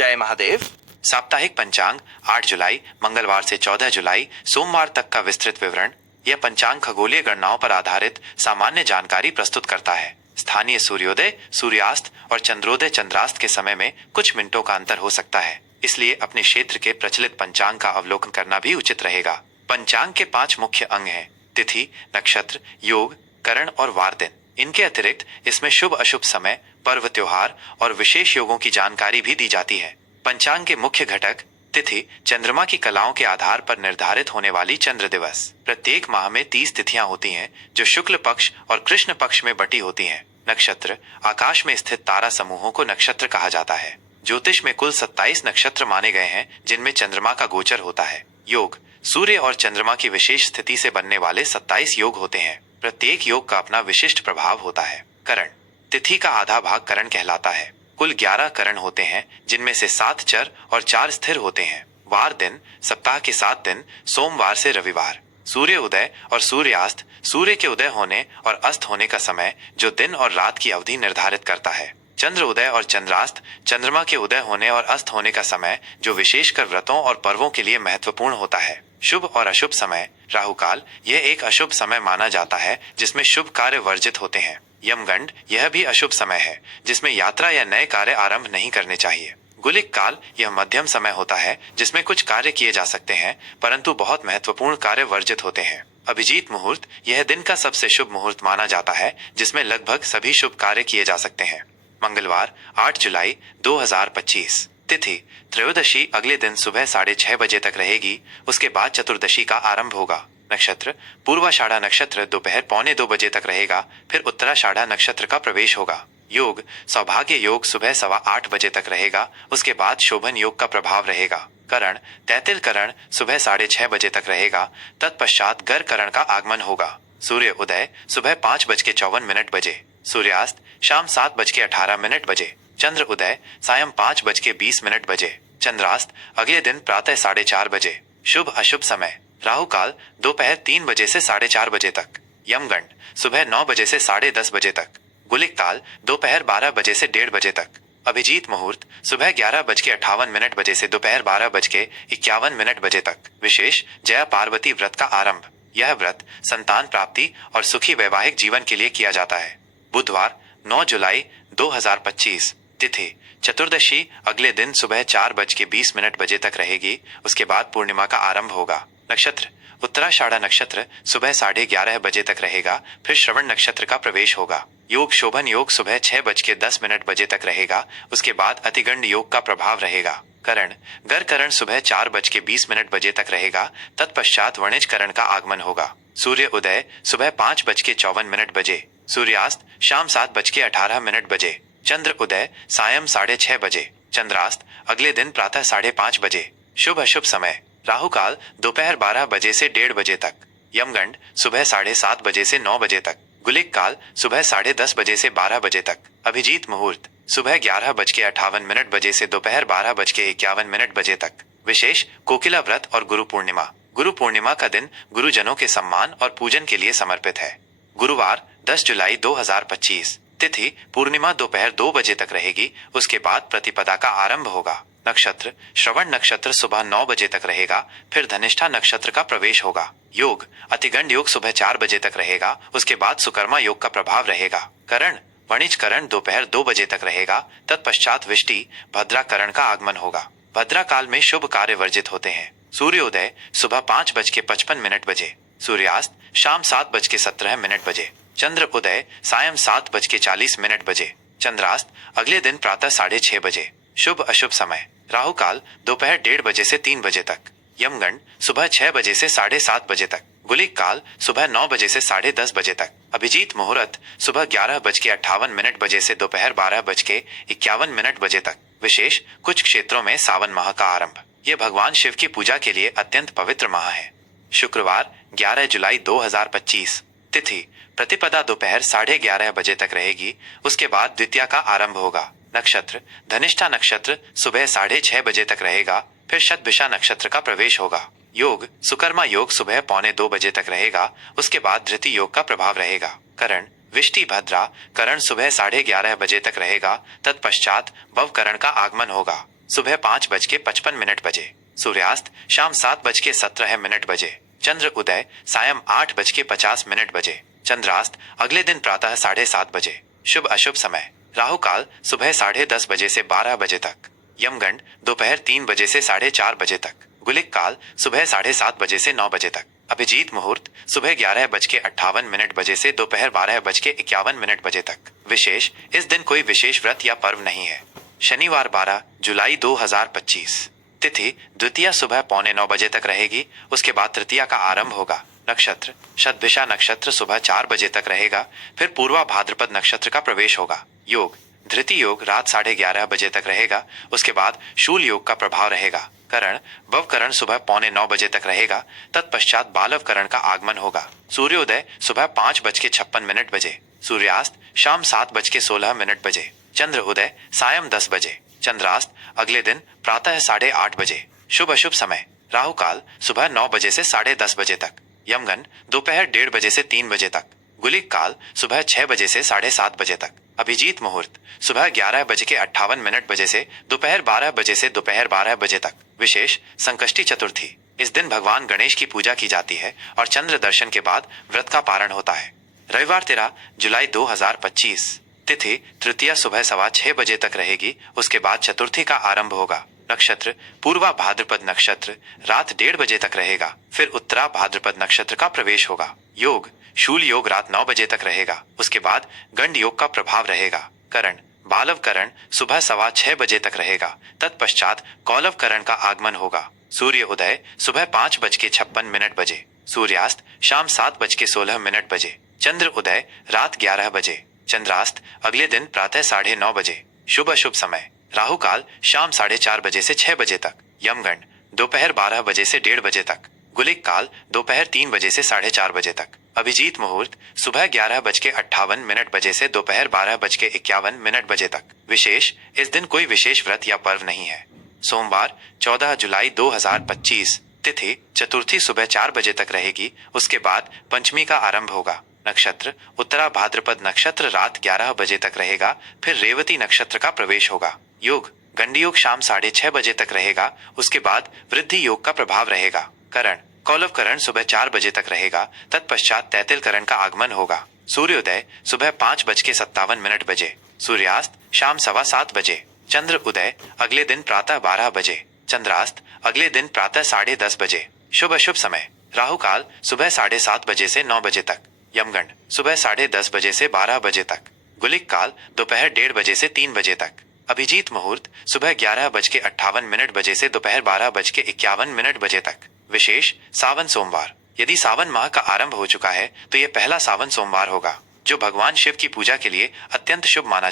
जय महादेव। साप्ताहिक पंचांग 8 जुलाई मंगलवार से 14 जुलाई सोमवार तक का विस्तृत विवरण। यह पंचांग खगोलीय गणनाओं पर आधारित सामान्य जानकारी प्रस्तुत करता है। स्थानीय सूर्योदय, सूर्यास्त और चंद्रोदय चंद्रास्त के समय में कुछ मिनटों का अंतर हो सकता है, इसलिए अपने क्षेत्र के प्रचलित पंचांग का अवलोकन करना भी उचित रहेगा। पंचांग के 5 मुख्य अंग हैं: तिथि, नक्षत्र, योग, करण और वार दिन। इनके अतिरिक्त इसमें शुभ अशुभ समय, पर्व त्योहार और विशेष योगों की जानकारी भी दी जाती है। पंचांग के मुख्य घटक: तिथि चंद्रमा की कलाओं के आधार पर निर्धारित होने वाली चंद्र दिवस। प्रत्येक माह में 30 तिथियां होती हैं, जो शुक्ल पक्ष और कृष्ण पक्ष में बटी होती हैं। नक्षत्र आकाश में स्थित तारा समूहों को नक्षत्र कहा जाता है। ज्योतिष में कुल 27 नक्षत्र माने गए हैं, जिनमें चंद्रमा का गोचर होता है। योग सूर्य और चंद्रमा की विशेष स्थिति से बनने वाले 27 योग होते हैं। प्रत्येक योग का अपना विशिष्ट प्रभाव होता है। करण तिथि का आधा भाग करण कहलाता है। कुल 11 करण होते हैं, जिनमें से 7 चर और 4 स्थिर होते हैं। वार दिन सप्ताह के 7 दिन सोमवार से रविवार। सूर्य उदय और सूर्यास्त सूर्य के उदय होने और अस्त होने का समय, जो दिन और रात की अवधि निर्धारित करता है। चंद्र उदय और चंद्रास्त चंद्रमा के उदय होने और अस्त होने का समय, जो विशेषकर व्रतों और पर्वों के लिए महत्वपूर्ण होता है। शुभ और अशुभ समय: राहु काल यह एक अशुभ समय माना जाता है, जिसमें शुभ कार्य वर्जित होते हैं। यमगंड यह भी अशुभ समय है, जिसमें यात्रा या नए कार्य आरंभ नहीं करने चाहिए। गुलिक काल यह मध्यम समय होता है, जिसमें कुछ कार्य किए जा सकते हैं, परंतु बहुत महत्वपूर्ण कार्य वर्जित होते हैं। अभिजीत मुहूर्त यह दिन का सबसे शुभ मुहूर्त माना जाता है, जिसमें लगभग सभी शुभ कार्य किए जा सकते हैं। मंगलवार 8 जुलाई 2025। तिथि त्रयोदशी अगले दिन सुबह 6:30 बजे तक रहेगी। उसके बाद चतुर्दशी का आरंभ होगा। नक्षत्र पूर्वाषाढ़ा नक्षत्र दोपहर 1:45 तक रहेगा, फिर उत्तराषाढ़ा नक्षत्र का प्रवेश होगा। योग सौभाग्य योग सुबह 8:15 बजे तक रहेगा, उसके बाद शोभन योग का प्रभाव रहेगा। करण तैतिल करण सुबह 6:30 बजे तक रहेगा, तत्पश्चात गर करण का आगमन होगा। सूर्य उदय सुबह 5:54 बजे, सूर्यास्त शाम 7:18 बजे, चंद्र उदय सायं 5:20 बजे, चंद्रास्त अगले दिन प्रातः 4:30 बजे। शुभ अशुभ समय: राहु काल दोपहर 3 बजे से 4:30 बजे तक, यमगंड सुबह 9 बजे से 10:30 बजे तक, गुलिक काल दोपहर 12 बजे से 1:30 बजे तक, अभिजीत मुहूर्त सुबह 11:58 बजे से दोपहर 12:51 बजे तक। विशेष जया पार्वती व्रत का आरंभ: यह व्रत संतान प्राप्ति और सुखी वैवाहिक जीवन के लिए किया जाता है। बुधवार 9 जुलाई 2025। तिथि चतुर्दशी अगले दिन सुबह 4:20 बजे तक रहेगी, उसके बाद पूर्णिमा का आरंभ होगा। नक्षत्र उत्तराषाढ़ा नक्षत्र सुबह 11:30 बजे तक रहेगा, फिर श्रवण नक्षत्र का प्रवेश होगा। योग शोभन योग सुबह 6:10 बजे तक रहेगा, उसके बाद अतिगंड योग का प्रभाव रहेगा। करण गर करण सुबह 4:20 बजे तक रहेगा, तत्पश्चात वणिज करण का आगमन होगा। सूर्य उदय सुबह 5:54 बजे, सूर्यास्त शाम 7:18 बजे, चंद्र उदय सायं 6:30 बजे, चंद्रास्त अगले दिन प्रातः 5:30 बजे। शुभ अशुभ समय: राहु काल दोपहर 12 बजे से 1:30 बजे तक, यमगंड सुबह 7:30 बजे से 9 बजे तक, गुलिक काल सुबह 10:30 बजे से 12 बजे तक, अभिजीत मुहूर्त सुबह 11:58 बजे से दोपहर 12:51 बजे तक। विशेष कोकिला व्रत और गुरु पूर्णिमा: गुरु पूर्णिमा का दिन गुरुजनों के सम्मान और पूजन के लिए समर्पित है। गुरुवार 10 जुलाई 2025। तिथि पूर्णिमा दोपहर 2 बजे तक रहेगी, उसके बाद प्रतिपदा का आरंभ होगा। नक्षत्र श्रवण नक्षत्र सुबह 9 बजे तक रहेगा, फिर धनिष्ठा नक्षत्र का प्रवेश होगा। योग अतिगंड योग सुबह 4 बजे तक रहेगा, उसके बाद सुकर्मा योग का प्रभाव रहेगा। करण वणिज करण दोपहर 2 बजे तक रहेगा, तत्पश्चात विष्टि भद्रा करण का आगमन होगा। भद्रा काल में शुभ कार्य वर्जित होते हैं। सूर्योदय सुबह 5:55 बजे, सूर्यास्त शाम 7:17 बजे, चंद्र उदय सायं 7:40 बजे, चंद्रास्त अगले दिन प्रातः 6:30 बजे। शुभ अशुभ समय: राहु काल दोपहर 1:30 बजे से 3 बजे तक, यमगंड सुबह 6 बजे से 7:30 बजे तक, गुलिक काल सुबह 9 बजे से 10:30 बजे तक, अभिजीत मुहूर्त सुबह 11:58 बजे से दोपहर 12:51 बजे तक। विशेष कुछ क्षेत्रों में सावन माह का आरंभ: यह भगवान शिव की पूजा के लिए अत्यंत पवित्र माह है। शुक्रवार 11 जुलाई 2025। तिथि प्रतिपदा दोपहर 11:30 बजे तक रहेगी, उसके बाद द्वितीया का आरंभ होगा। नक्षत्र धनिष्ठा नक्षत्र सुबह 6:30 बजे तक रहेगा, फिर शतभिषा नक्षत्र का प्रवेश होगा। योग सुकर्मा योग सुबह 1:45 बजे तक रहेगा, उसके बाद धृति योग का प्रभाव रहेगा। करण विष्टि भद्रा करण सुबह 11:30 बजे तक रहेगा, तत्पश्चात भव करण का आगमन होगा। सुबह 5:55 बजे। सूर्यास्त शाम 7:17 बजे। चंद्र उदय सायं 8:50 बजे। चंद्रास्त अगले दिन प्रातः 7:30 बजे। शुभ अशुभ समय राहु काल सुबह 10:30 बजे से 12 बजे तक। यमगंड दोपहर 3 बजे से 4:30 बजे तक। गुलिक काल सुबह 7:30 बजे से 9 बजे तक। अभिजीत मुहूर्त सुबह 11:58 बजे से दोपहर 12:51 बजे तक। विशेष इस दिन कोई विशेष व्रत या पर्व नहीं है। शनिवार 12 जुलाई 2025। तिथि द्वितीया सुबह 8:45 बजे तक रहेगी, उसके बाद तृतीया का आरंभ होगा। नक्षत्र शतभिषा नक्षत्र सुबह 4 बजे तक रहेगा, फिर पूर्वा भाद्रपद नक्षत्र का प्रवेश होगा। योग धृति योग रात 11:30 बजे तक रहेगा, उसके बाद शूल योग का प्रभाव रहेगा। करण भवकरण सुबह 8:45 बजे तक रहेगा, तत्पश्चात बालव करण का आगमन होगा। सूर्योदय सुबह 5:56 बजे। सूर्यास्त शाम 7:16 बजे। चंद्र उदय सायं 10 बजे। चंद्रास्त अगले दिन प्रातः 8:30 बजे। शुभ अशुभ समय राहु काल सुबह 9 बजे से 10:30 बजे तक। यमगन दोपहर 1:30 बजे से 3 बजे तक। गुलिक काल सुबह 6 बजे से 7:30 बजे तक। अभिजीत मुहूर्त सुबह 11:58 बजे से दोपहर 12 बजे से दोपहर 12 बजे तक। विशेष संकष्टी चतुर्थी इस दिन भगवान गणेश की पूजा की जाती है और चंद्र दर्शन के बाद व्रत का पारण होता है। रविवार 13 जुलाई 2025। तिथि तृतीया सुबह 6:15 बजे तक रहेगी, उसके बाद चतुर्थी का आरंभ होगा। नक्षत्र पूर्वा भाद्रपद नक्षत्र रात 1:30 बजे तक रहेगा, फिर उत्तरा भाद्रपद नक्षत्र का प्रवेश होगा। योग शूल योग रात 9 बजे तक रहेगा, उसके बाद गंड योग का प्रभाव रहेगा। करण बालव करण सुबह 6:15 बजे तक रहेगा, तत्पश्चात कौलव करण का आगमन होगा। सूर्य उदय सुबह 5:56 बजे। सूर्यास्त शाम 7:16 बजे। चंद्र उदय रात 11 बजे। चंद्रास्त अगले दिन प्रातः 9:30 बजे। शुभ अशुभ समय राहु काल शाम 4:30 बजे से 6 बजे तक। यमगंड दोपहर 12 बजे से 1:30 बजे तक। गुलिक काल दोपहर 3 बजे से 4:30 बजे तक। अभिजीत मुहूर्त सुबह 11:58 बजे से दोपहर 12:51 बजे तक। विशेष इस दिन कोई विशेष व्रत या पर्व नहीं है। सोमवार 14 जुलाई 2025। तिथि चतुर्थी सुबह 4 बजे तक रहेगी, उसके बाद पंचमी का आरंभ होगा। नक्षत्र उत्तरा भाद्रपद नक्षत्र रात 11 बजे तक रहेगा, फिर रेवती नक्षत्र का प्रवेश होगा। योग गंडी योग शाम 6:30 बजे तक रहेगा, उसके बाद वृद्धि योग का प्रभाव रहेगा। करण कौलव करण सुबह 4 बजे तक रहेगा, तत्पश्चात तैतिल करण का आगमन होगा। सूर्योदय सुबह 5:57 बजे। सूर्यास्त शाम 7:15 बजे। चंद्र उदय अगले दिन प्रातः 12 बजे। चंद्रास्त अगले दिन प्रातः 10:30 बजे। शुभ अशुभ समय राहु काल सुबह 7:30 बजे से 9 बजे तक। यमगंड सुबह 10:30 बजे से 12 बजे तक। गुलिक काल दोपहर 1:30 बजे से 3 बजे तक। अभिजीत मुहूर्त सुबह 11:58 बजे से दोपहर 12:51 बजे तक। विशेष सावन सोमवार यदि सावन माह का आरंभ हो चुका है तो यह पहला सावन सोमवार होगा, जो भगवान शिव की पूजा के लिए अत्यंत शुभ माना।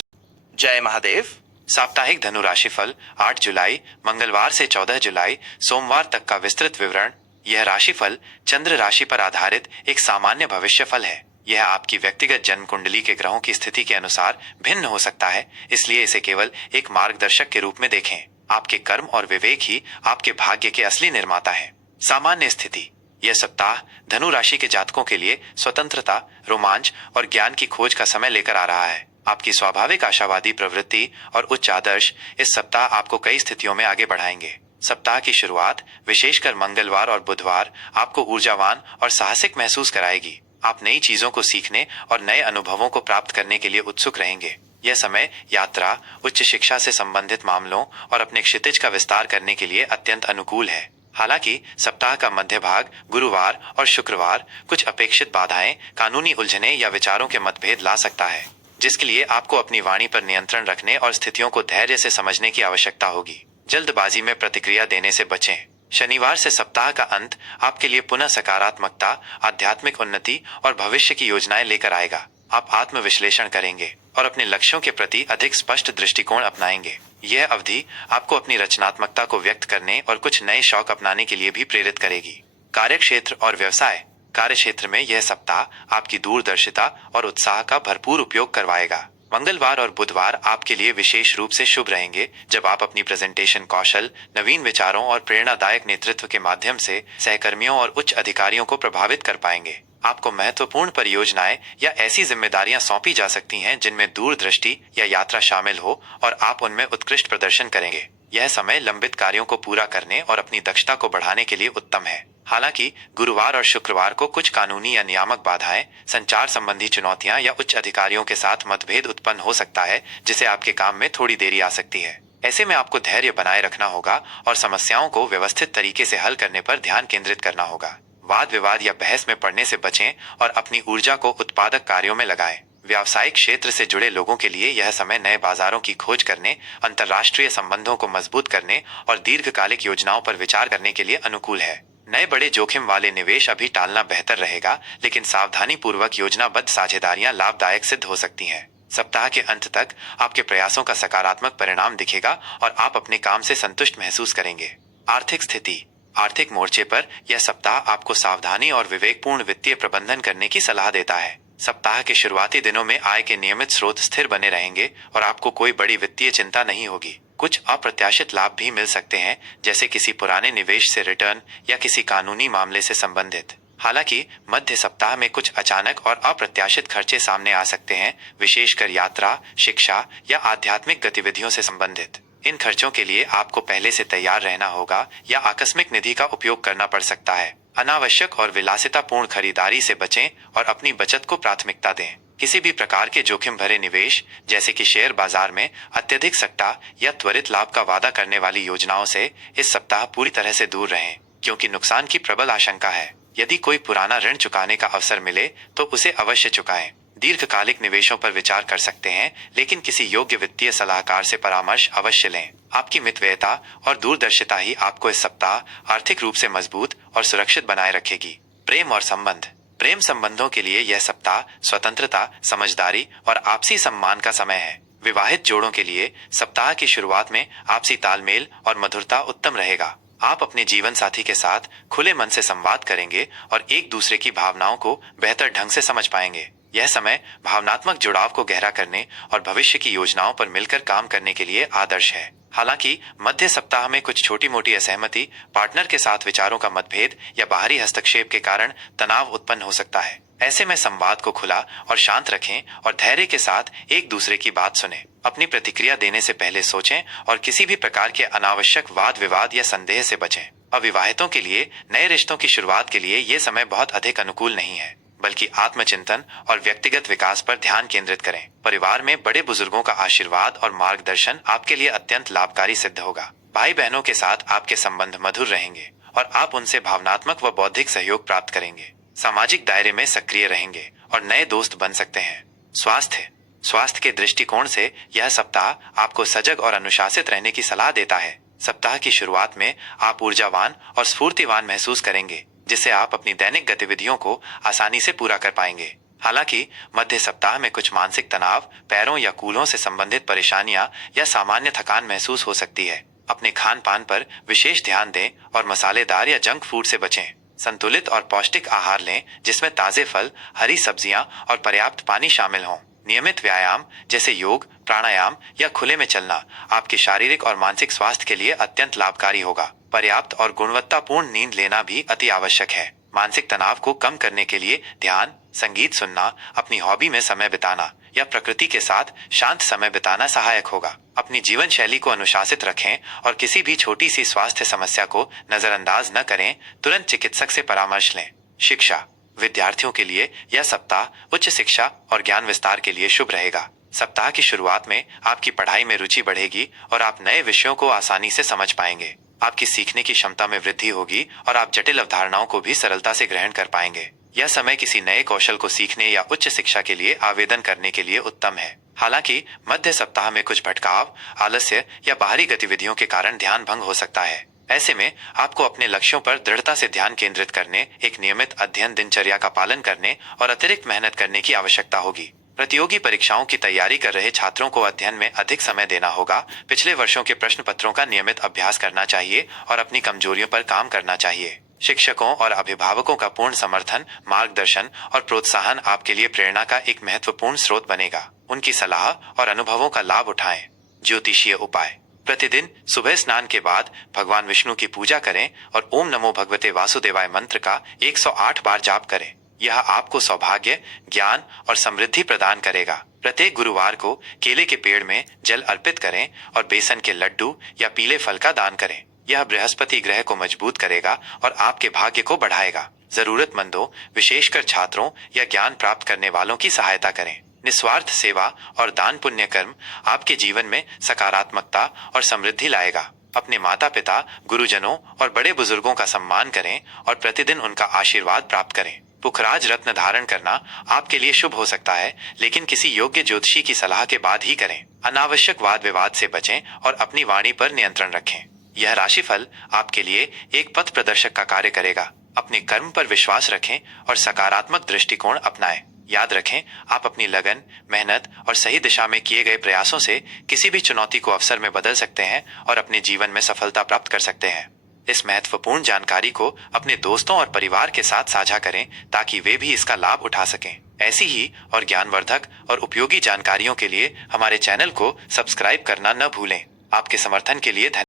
जय महादेव। साप्ताहिक धनु राशिफल 8 जुलाई मंगलवार से 14 जुलाई सोमवार तक का विस्तृत विवरण। यह राशिफल चंद्र राशि पर आधारित एक सामान्य भविष्य फल है। यह आपकी व्यक्तिगत जन्म कुंडली के ग्रहों की स्थिति के अनुसार भिन्न हो सकता है, इसलिए इसे केवल एक मार्गदर्शक के रूप में देखें। आपके कर्म और विवेक ही आपके भाग्य के असली निर्माता है। सामान्य स्थिति यह सप्ताह धनु राशि के जातकों के लिए स्वतंत्रता, रोमांच और ज्ञान की खोज का समय लेकर आ रहा है। आपकी स्वाभाविक आशावादी प्रवृत्ति और उच्च आदर्श इस सप्ताह आपको कई स्थितियों में आगे बढ़ाएंगे। सप्ताह की शुरुआत विशेषकर मंगलवार और बुधवार आपको ऊर्जावान और साहसिक महसूस कराएगी। आप नई चीजों को सीखने और नए अनुभवों को प्राप्त करने के लिए उत्सुक रहेंगे। यह समय यात्रा, उच्च शिक्षा से संबंधित मामलों और अपने क्षितिज का विस्तार करने के लिए अत्यंत अनुकूल है। हालांकि सप्ताह का मध्य भाग गुरुवार और शुक्रवार कुछ अपेक्षित बाधाएं, कानूनी उलझने या विचारों के मतभेद ला सकता है, जिसके लिए आपको अपनी वाणी पर नियंत्रण रखने और स्थितियों को धैर्य से समझने की आवश्यकता होगी। जल्दबाजी में प्रतिक्रिया देने से बचें। शनिवार से सप्ताह का अंत आपके लिए पुनः सकारात्मकता, आध्यात्मिक उन्नति और भविष्य की योजनाएं लेकर आएगा। आप आत्मविश्लेषण करेंगे और अपने लक्ष्यों के प्रति अधिक स्पष्ट दृष्टिकोण अपनाएंगे। यह अवधि आपको अपनी रचनात्मकता को व्यक्त करने और कुछ नए शौक अपनाने के लिए भी प्रेरित करेगी। कार्यक्षेत्र और व्यवसाय कार्यक्षेत्र में यह सप्ताह आपकी दूरदर्शिता और उत्साह का भरपूर उपयोग करवाएगा। मंगलवार और बुधवार आपके लिए विशेष रूप से शुभ रहेंगे, जब आप अपनी प्रेजेंटेशन कौशल, नवीन विचारों और प्रेरणादायक नेतृत्व के माध्यम से सहकर्मियों और उच्च अधिकारियों को प्रभावित कर पाएंगे। आपको महत्वपूर्ण परियोजनाएं या ऐसी जिम्मेदारियां सौंपी जा सकती हैं जिनमें दूरदृष्टि या यात्रा शामिल हो और आप उनमें उत्कृष्ट प्रदर्शन करेंगे। यह समय लंबित कार्यों को पूरा करने और अपनी दक्षता को बढ़ाने के लिए उत्तम है। हालांकि गुरुवार और शुक्रवार को कुछ कानूनी या नियामक बाधाएं, संचार संबंधी चुनौतियां या उच्च अधिकारियों के साथ मतभेद उत्पन्न हो सकता है, जिसे आपके काम में थोड़ी देरी आ सकती है। ऐसे में आपको धैर्य बनाए रखना होगा और समस्याओं को व्यवस्थित तरीके से हल करने पर ध्यान केंद्रित करना होगा। वाद विवाद या बहस में पड़ने से बचें और अपनी ऊर्जा को उत्पादक कार्यों में लगाएं। व्यावसायिक क्षेत्र से जुड़े लोगों के लिए यह समय नए बाजारों की खोज करने, अंतर्राष्ट्रीय संबंधों को मजबूत करने और दीर्घकालिक योजनाओं पर विचार करने के लिए अनुकूल है। नए बड़े जोखिम वाले निवेश अभी टालना बेहतर रहेगा, लेकिन सावधानी पूर्वक योजनाबद्ध साझेदारियां लाभदायक सिद्ध हो सकती हैं। सप्ताह के अंत तक आपके प्रयासों का सकारात्मक परिणाम दिखेगा और आप अपने काम से संतुष्ट महसूस करेंगे। आर्थिक स्थिति। आर्थिक मोर्चे पर यह सप्ताह आपको सावधानी और विवेकपूर्ण वित्तीय प्रबंधन करने की सलाह देता है। सप्ताह के शुरुआती दिनों में आय के नियमित स्रोत स्थिर बने रहेंगे और आपको कोई बड़ी वित्तीय चिंता नहीं होगी। कुछ अप्रत्याशित लाभ भी मिल सकते हैं, जैसे किसी पुराने निवेश से रिटर्न या किसी कानूनी मामले से संबंधित। हालांकि मध्य सप्ताह में कुछ अचानक और अप्रत्याशित खर्चे सामने आ सकते हैं, विशेषकर यात्रा, शिक्षा या आध्यात्मिक गतिविधियों से संबंधित। इन खर्चों के लिए आपको पहले से तैयार रहना होगा या आकस्मिक निधि का उपयोग करना पड़ सकता है। अनावश्यक और विलासितापूर्ण खरीदारी से बचें और अपनी बचत को प्राथमिकता दें। किसी भी प्रकार के जोखिम भरे निवेश, जैसे कि शेयर बाजार में अत्यधिक सट्टा या त्वरित लाभ का वादा करने वाली योजनाओं से इस सप्ताह पूरी तरह से दूर रहें, क्योंकि नुकसान की प्रबल आशंका है। यदि कोई पुराना ऋण चुकाने का अवसर मिले तो उसे अवश्य चुकाएं। दीर्घकालिक निवेशों पर विचार कर सकते हैं, लेकिन किसी योग्य वित्तीय सलाहकार से परामर्श अवश्य लें। आपकी मितव्ययिता और दूरदर्शिता ही आपको इस सप्ताह आर्थिक रूप से मजबूत और सुरक्षित बनाए रखेगी। प्रेम और संबंध। प्रेम संबंधों के लिए यह सप्ताह स्वतंत्रता, समझदारी और आपसी सम्मान का समय है। विवाहित जोड़ों के लिए सप्ताह की शुरुआत में आपसी तालमेल और मधुरता उत्तम रहेगा। आप अपने जीवन साथी के साथ खुले मन से संवाद करेंगे और एक दूसरे की भावनाओं को बेहतर ढंग से समझ पाएंगे। यह समय भावनात्मक जुड़ाव को गहरा करने और भविष्य की योजनाओं पर मिलकर काम करने के लिए आदर्श है। हालांकि मध्य सप्ताह में कुछ छोटी मोटी असहमति, पार्टनर के साथ विचारों का मतभेद या बाहरी हस्तक्षेप के कारण तनाव उत्पन्न हो सकता है। ऐसे में संवाद को खुला और शांत रखें और धैर्य के साथ एक दूसरे की बात सुनें। अपनी प्रतिक्रिया देने से पहले सोचें और किसी भी प्रकार के अनावश्यक वाद विवाद या संदेह से बचें। अविवाहितों के लिए नए रिश्तों की शुरुआत के लिए ये समय बहुत अधिक अनुकूल नहीं है, बल्कि आत्मचिंतन और व्यक्तिगत विकास पर ध्यान केंद्रित करें। परिवार में बड़े बुजुर्गों का आशीर्वाद और मार्गदर्शन आपके लिए अत्यंत लाभकारी सिद्ध होगा। भाई बहनों के साथ आपके संबंध मधुर रहेंगे और आप उनसे भावनात्मक व बौद्धिक सहयोग प्राप्त करेंगे। सामाजिक दायरे में सक्रिय रहेंगे और नए दोस्त बन सकते हैं। स्वास्थ्य। स्वास्थ्य के दृष्टिकोण से यह सप्ताह आपको सजग और अनुशासित रहने की सलाह देता है। सप्ताह की शुरुआत में आप ऊर्जावान और स्फूर्तिवान महसूस करेंगे, जिससे आप अपनी दैनिक गतिविधियों को आसानी से पूरा कर पाएंगे। हालांकि मध्य सप्ताह में कुछ मानसिक तनाव, पैरों या कूल्हों से संबंधित परेशानियां या सामान्य थकान महसूस हो सकती है। अपने खान पान पर विशेष ध्यान दें और मसालेदार या जंक फूड से बचें। संतुलित और पौष्टिक आहार लें, जिसमें ताजे फल, हरी सब्जियां और पर्याप्त पानी शामिल हों। नियमित व्यायाम जैसे योग, प्राणायाम या खुले में चलना आपके शारीरिक और मानसिक स्वास्थ्य के लिए अत्यंत लाभकारी होगा। पर्याप्त और गुणवत्तापूर्ण नींद लेना भी अति आवश्यक है। मानसिक तनाव को कम करने के लिए ध्यान, संगीत सुनना, अपनी हॉबी में समय बिताना या प्रकृति के साथ शांत समय बिताना सहायक होगा। अपनी जीवन शैली को अनुशासित रखें और किसी भी छोटी सी स्वास्थ्य समस्या को नजरअंदाज न करें। तुरंत चिकित्सक से परामर्श लें। शिक्षा। विद्यार्थियों के लिए यह सप्ताह उच्च शिक्षा और ज्ञान विस्तार के लिए शुभ रहेगा। सप्ताह की शुरुआत में आपकी पढ़ाई में रुचि बढ़ेगी और आप नए विषयों को आसानी से समझ पाएंगे। आपकी सीखने की क्षमता में वृद्धि होगी और आप जटिल अवधारणाओं को भी सरलता से ग्रहण कर पाएंगे। यह समय किसी नए कौशल को सीखने या उच्च शिक्षा के लिए आवेदन करने के लिए उत्तम है। हालांकि मध्य सप्ताह में कुछ भटकाव, आलस्य या बाहरी गतिविधियों के कारण ध्यान भंग हो सकता है। ऐसे में आपको अपने लक्ष्यों पर दृढ़ता से ध्यान केंद्रित करने, एक नियमित अध्ययन दिनचर्या का पालन करने और अतिरिक्त मेहनत करने की आवश्यकता होगी। प्रतियोगी परीक्षाओं की तैयारी कर रहे छात्रों को अध्ययन में अधिक समय देना होगा। पिछले वर्षों के प्रश्न पत्रों का नियमित अभ्यास करना चाहिए और अपनी कमजोरियों पर काम करना चाहिए। शिक्षकों और अभिभावकों का पूर्ण समर्थन, मार्गदर्शन और प्रोत्साहन आपके लिए प्रेरणा का एक महत्वपूर्ण स्रोत बनेगा। उनकी सलाह और अनुभवों का लाभ उठाएं। ज्योतिषीय उपाय। प्रतिदिन सुबह स्नान के बाद भगवान विष्णु की पूजा करें और ओम नमो भगवते वासुदेवाय मंत्र का 108 बार जाप करें। यह आपको सौभाग्य, ज्ञान और समृद्धि प्रदान करेगा। प्रत्येक गुरुवार को केले के पेड़ में जल अर्पित करें और बेसन के लड्डू या पीले फल का दान करें। यह बृहस्पति ग्रह को मजबूत करेगा और आपके भाग्य को बढ़ाएगा। जरूरतमंदों, विशेषकर छात्रों या ज्ञान प्राप्त करने वालों की सहायता करें। निस्वार्थ सेवा और दान पुण्य कर्म आपके जीवन में सकारात्मकता और समृद्धि लाएगा। अपने माता पिता, गुरुजनों और बड़े बुजुर्गों का सम्मान करें और प्रतिदिन उनका आशीर्वाद प्राप्त करें। पुखराज रत्न धारण करना आपके लिए शुभ हो सकता है, लेकिन किसी योग्य ज्योतिषी की सलाह के बाद ही करें। अनावश्यक वाद विवाद से बचें और अपनी वाणी पर नियंत्रण रखें। यह राशिफल आपके लिए एक पथ प्रदर्शक का कार्य करेगा। अपने कर्म पर विश्वास रखें और सकारात्मक दृष्टिकोण अपनाएं। याद रखें, आप अपनी लगन, मेहनत और सही दिशा में किए गए प्रयासों से किसी भी चुनौती को अवसर में बदल सकते हैं और अपने जीवन में सफलता प्राप्त कर सकते हैं। इस महत्वपूर्ण जानकारी को अपने दोस्तों और परिवार के साथ साझा करें ताकि वे भी इसका लाभ उठा सकें। ऐसी ही और ज्ञानवर्धक और उपयोगी जानकारियों के लिए हमारे चैनल को सब्सक्राइब करना न भूलें। आपके समर्थन के लिए धन्यवाद।